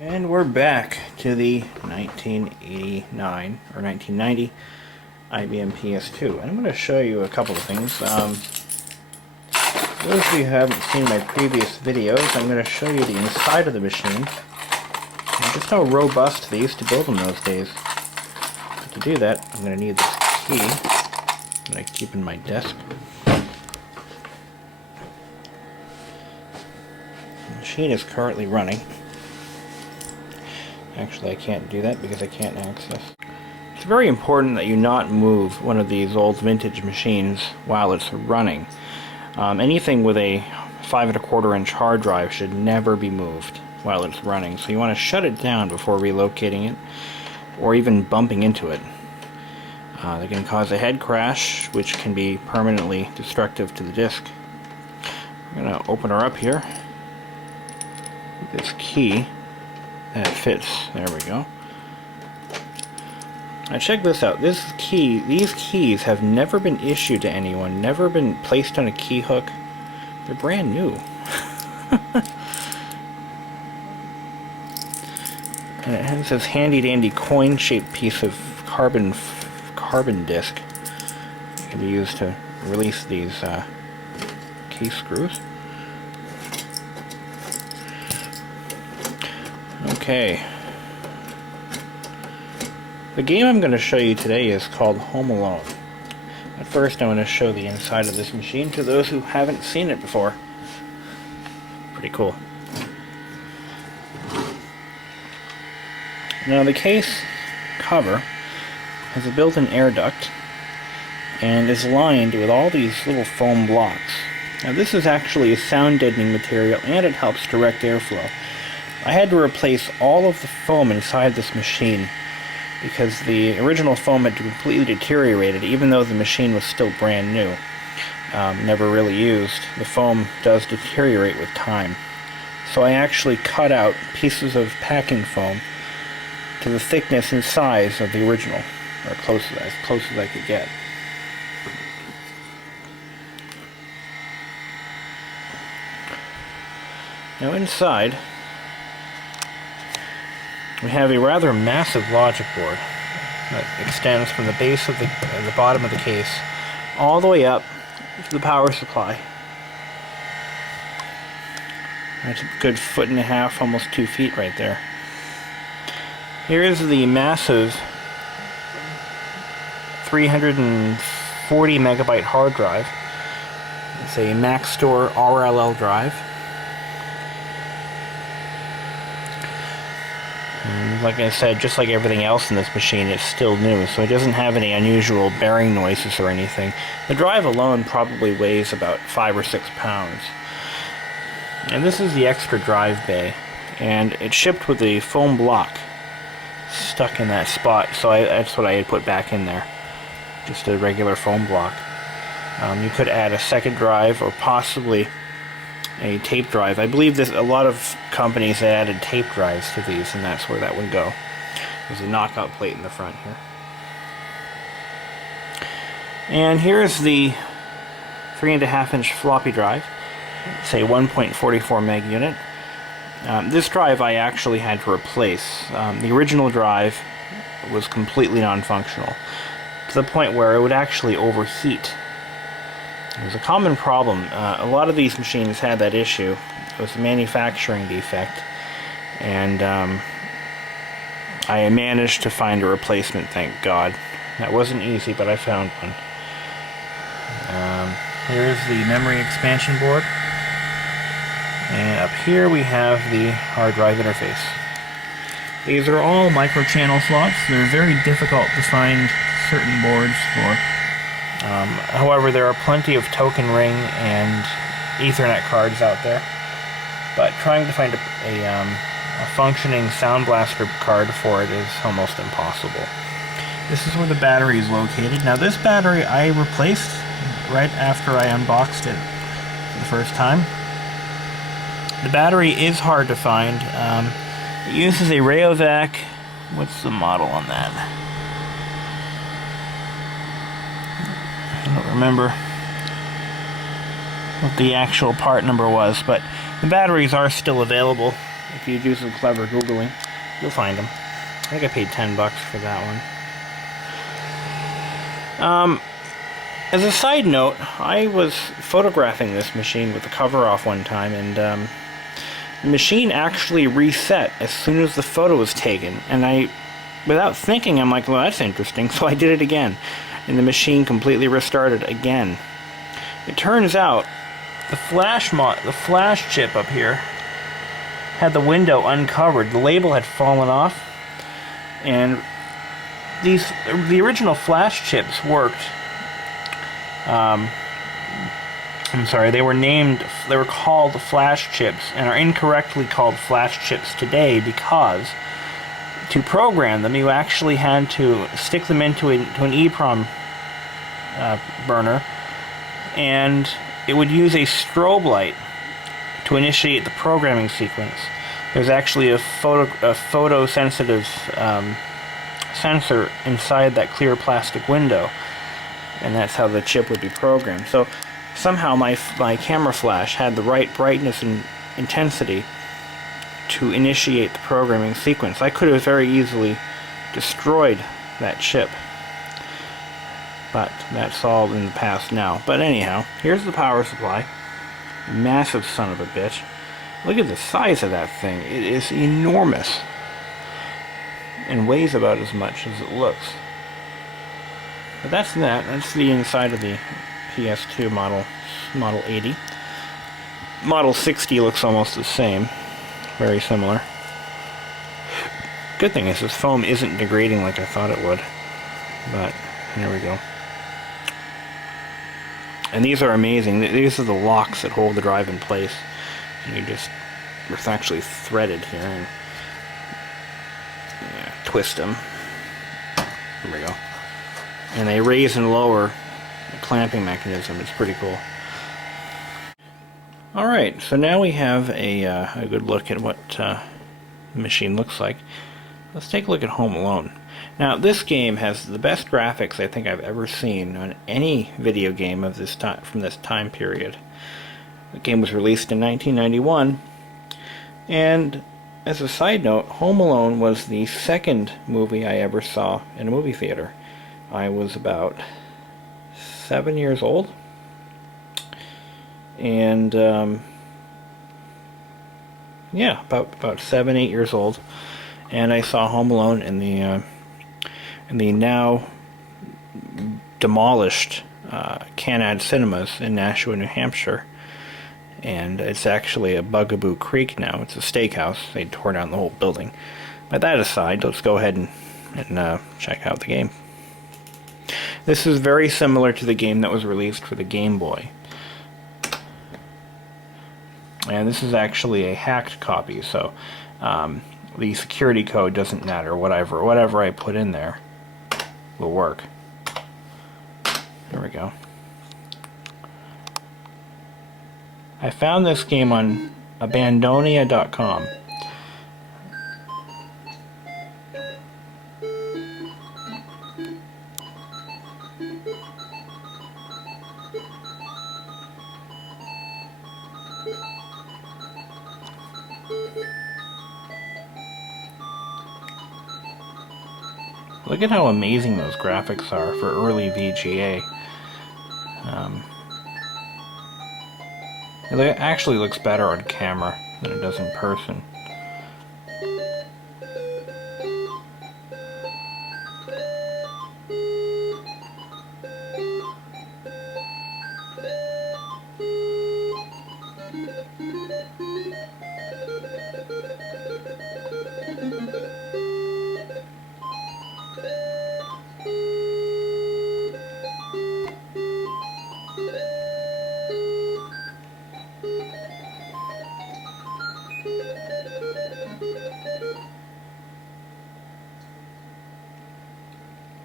And we're back to the 1989 or 1990 IBM PS2. And I'm going to show you a couple of things. Those of you who haven't seen my previous videos, I'm going to show you the inside of the machine and just how robust they used to build them those days. But to do that, I'm going to need this key that I keep in my desk. The machine is currently running. Actually, I can't do that because I can't access. It's very important that you not move one of these old vintage machines while it's running. Anything with a 5 1/4 inch hard drive should never be moved while it's running. So you want to shut it down before relocating it or even bumping into it. They can cause a head crash, which can be permanently destructive to the disk. I'm going to open her up here with this key. And it fits. There we go. Now check this out. These keys have never been issued to anyone, never been placed on a key hook. They're brand new. And it has this handy-dandy coin-shaped piece of carbon disc. It can be used to release these key screws. Okay. The game I'm going to show you today is called Home Alone. But first I want to show the inside of this machine to those who haven't seen it before. Pretty cool. Now the case cover has a built-in air duct and is lined with all these little foam blocks. Now this is actually a sound deadening material and it helps direct airflow. I had to replace all of the foam inside this machine because the original foam had completely deteriorated even though the machine was still brand new. Never really used. The foam does deteriorate with time. So I actually cut out pieces of packing foam to the thickness and size of the original, or as close as I could get. Now inside we have a rather massive logic board that extends from the base of the bottom of the case all the way up to the power supply. That's a good 1.5 feet, almost 2 feet right there. Here is the massive 340 megabyte hard drive. It's a MaxStore RLL drive. And like I said, just like everything else in this machine, it's still new, so it doesn't have any unusual bearing noises or anything. The drive alone probably weighs about 5 or 6 pounds. And this is the extra drive bay, and it's shipped with a foam block stuck in that spot, so that's what I had put back in there. Just a regular foam block. You could add a second drive or possibly a tape drive. I believe a lot of companies added tape drives to these, and that's where that would go. There's a knockout plate in the front here. And here's the 3.5 inch floppy drive. It's a 1.44 meg unit. This drive I actually had to replace. The original drive was completely non-functional, to the point where it would actually overheat. It was a common problem. A lot of these machines had that issue. It was a manufacturing defect, and I managed to find a replacement, thank God. That wasn't easy, but I found one. Here's the memory expansion board, and up here we have the hard drive interface. These are all micro-channel slots. They're very difficult to find certain boards for. However, there are plenty of token ring and Ethernet cards out there, but trying to find a functioning Sound Blaster card for it is almost impossible. This is where the battery is located. Now this battery I replaced right after I unboxed it for the first time. The battery is hard to find. It uses a Rayovac. What's the model on that? I don't remember what the actual part number was, but the batteries are still available If you do some clever Googling, you'll find them. I think I paid $10 for that one. As a side note, I was photographing this machine with the cover off one time, and the machine actually reset as soon as the photo was taken. And without thinking, I'm like, well, that's interesting, so I did it again. And the machine completely restarted again. It turns out the flash chip up here had the window uncovered. The label had fallen off, and the original flash chips worked. I'm sorry, they were called flash chips and are incorrectly called flash chips today because to program them you actually had to stick them into an EEPROM burner, and it would use a strobe light to initiate the programming sequence. There's actually a photosensitive sensor inside that clear plastic window, and that's how the chip would be programmed. So somehow my camera flash had the right brightness and intensity to initiate the programming sequence. I could have very easily destroyed that chip, but that's all in the past now. But anyhow, here's the power supply. Massive son of a bitch. Look at the size of that thing. It is enormous and weighs about as much as it looks. But that's that. That's the inside of the PS2 Model 80. Model 60 looks almost the same. Very similar. Good thing is this foam isn't degrading like I thought it would. But, here we go. And these are amazing. These are the locks that hold the drive in place. And it's actually threaded here. And twist them. There we go. And they raise and lower the clamping mechanism. It's pretty cool. Alright, so now we have a good look at what the machine looks like. Let's take a look at Home Alone. Now, this game has the best graphics I think I've ever seen on any video game of this time, from this time period. The game was released in 1991, and as a side note, Home Alone was the second movie I ever saw in a movie theater. I was about 7 years old, and yeah, about 7, 8 years old, and I saw Home Alone in the now demolished Canad Cinemas in Nashua, New Hampshire. And it's actually a Bugaboo Creek now. It's a steakhouse. They tore down the whole building. But that aside, let's go ahead and check out the game. This is very similar to the game that was released for the Game Boy. And this is actually a hacked copy, so the security code doesn't matter. Whatever I put in there will work. There we go. I found this game on Abandonia.com. Look at how amazing those graphics are for early VGA. It actually looks better on camera than it does in person.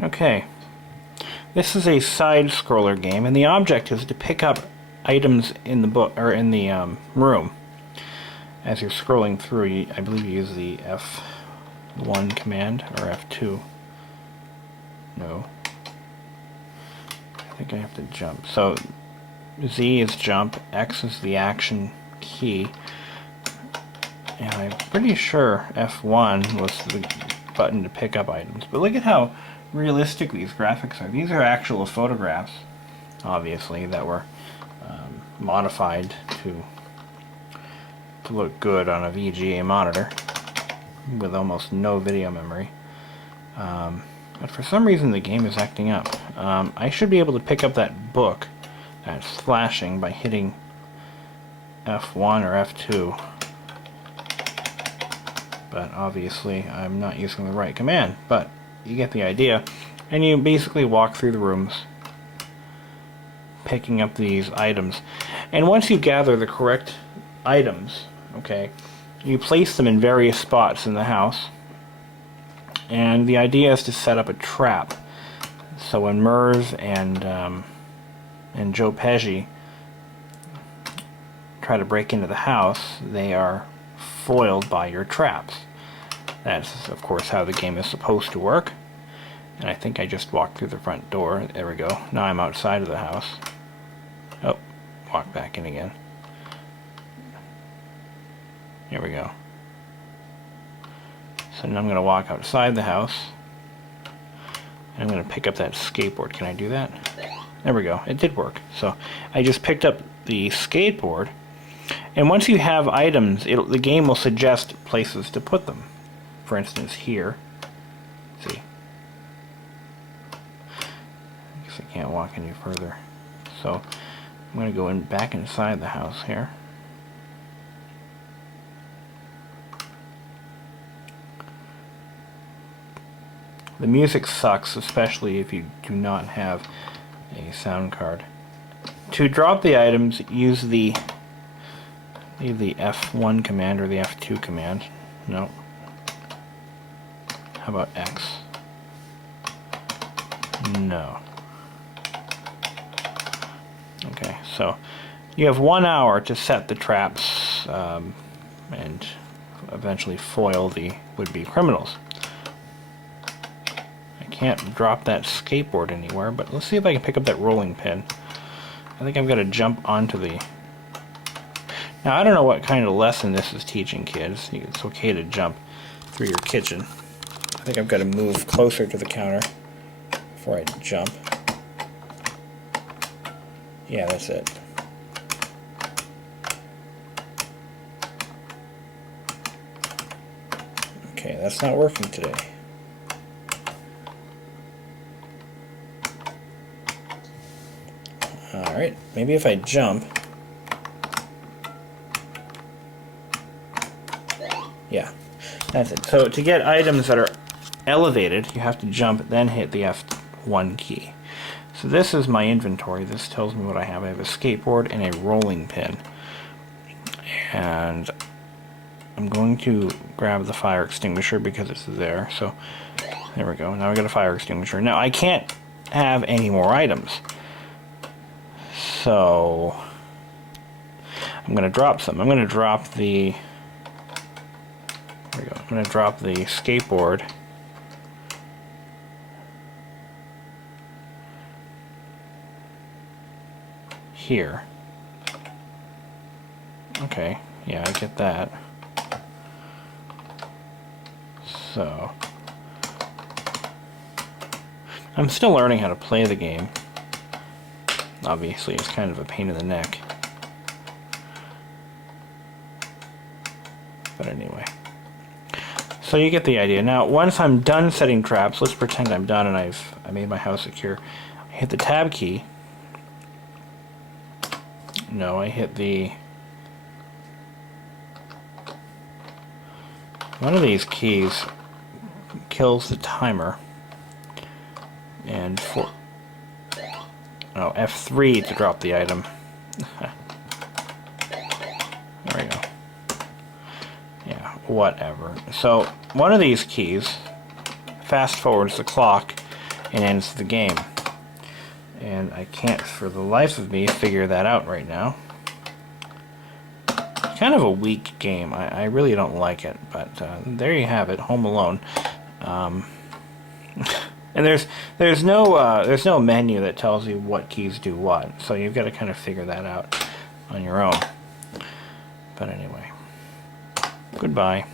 Okay, this is a side-scroller game, and the object is to pick up items in the book or in the room. As you're scrolling through, I believe you use the F1 command or F2. No, I think I have to jump. So Z is jump, X is the action key, And I'm pretty sure F1 was the button to pick up items. But look at how realistic these graphics are. These are actual photographs, obviously, that were modified to look good on a VGA monitor with almost no video memory. But for some reason the game is acting up. I should be able to pick up that book that's flashing by hitting F1 or F2. But obviously I'm not using the right command. But you get the idea. And you basically walk through the rooms picking up these items. And once you gather the correct items, okay, you place them in various spots in the house. And the idea is to set up a trap. So when Merv and Joe Pesci try to break into the house, they are foiled by your traps. That's, of course, how the game is supposed to work. And I think I just walked through the front door. There we go. Now I'm outside of the house. Oh, walk back in again. Here we go. So now I'm going to walk outside the house. And I'm going to pick up that skateboard. Can I do that? There we go. It did work. So I just picked up the skateboard. And once you have items, the game will suggest places to put them. For instance, here. See? I guess I can't walk any further. So I'm going to go back inside the house here. The music sucks, especially if you do not have a sound card. To drop the items, use the F1 command or the F2 command. No. How about X? No. Okay, so you have 1 hour to set the traps and eventually foil the would-be criminals. Can't drop that skateboard anywhere, but let's see if I can pick up that rolling pin. I think I've got to jump onto the... Now, I don't know what kind of lesson this is teaching kids. It's okay to jump through your kitchen. I think I've got to move closer to the counter before I jump. Yeah, that's it. Okay, that's not working today. Alright, maybe if I jump... Yeah, that's it. So to get items that are elevated, you have to jump, then hit the F1 key. So this is my inventory. This tells me what I have. I have a skateboard and a rolling pin. And I'm going to grab the fire extinguisher because it's there. So there we go. Now I got a fire extinguisher. Now I can't have any more items. So I'm going to drop some. I'm going to drop the... There we go. I'm going to drop the skateboard. Here. Okay, yeah, I get that. So I'm still learning how to play the game. Obviously, it's kind of a pain in the neck. But anyway. So you get the idea. Now, once I'm done setting traps, let's pretend I'm done and I made my house secure. I hit the tab key. No, I hit the... One of these keys kills the timer. And for... Oh, F3 to drop the item. There we go. Yeah, whatever. So, one of these keys fast forwards the clock and ends the game. And I can't, for the life of me, figure that out right now. It's kind of a weak game. I really don't like it, but there you have it, Home Alone. And there's no menu that tells you what keys do what, so you've got to kind of figure that out on your own. But anyway, Goodbye.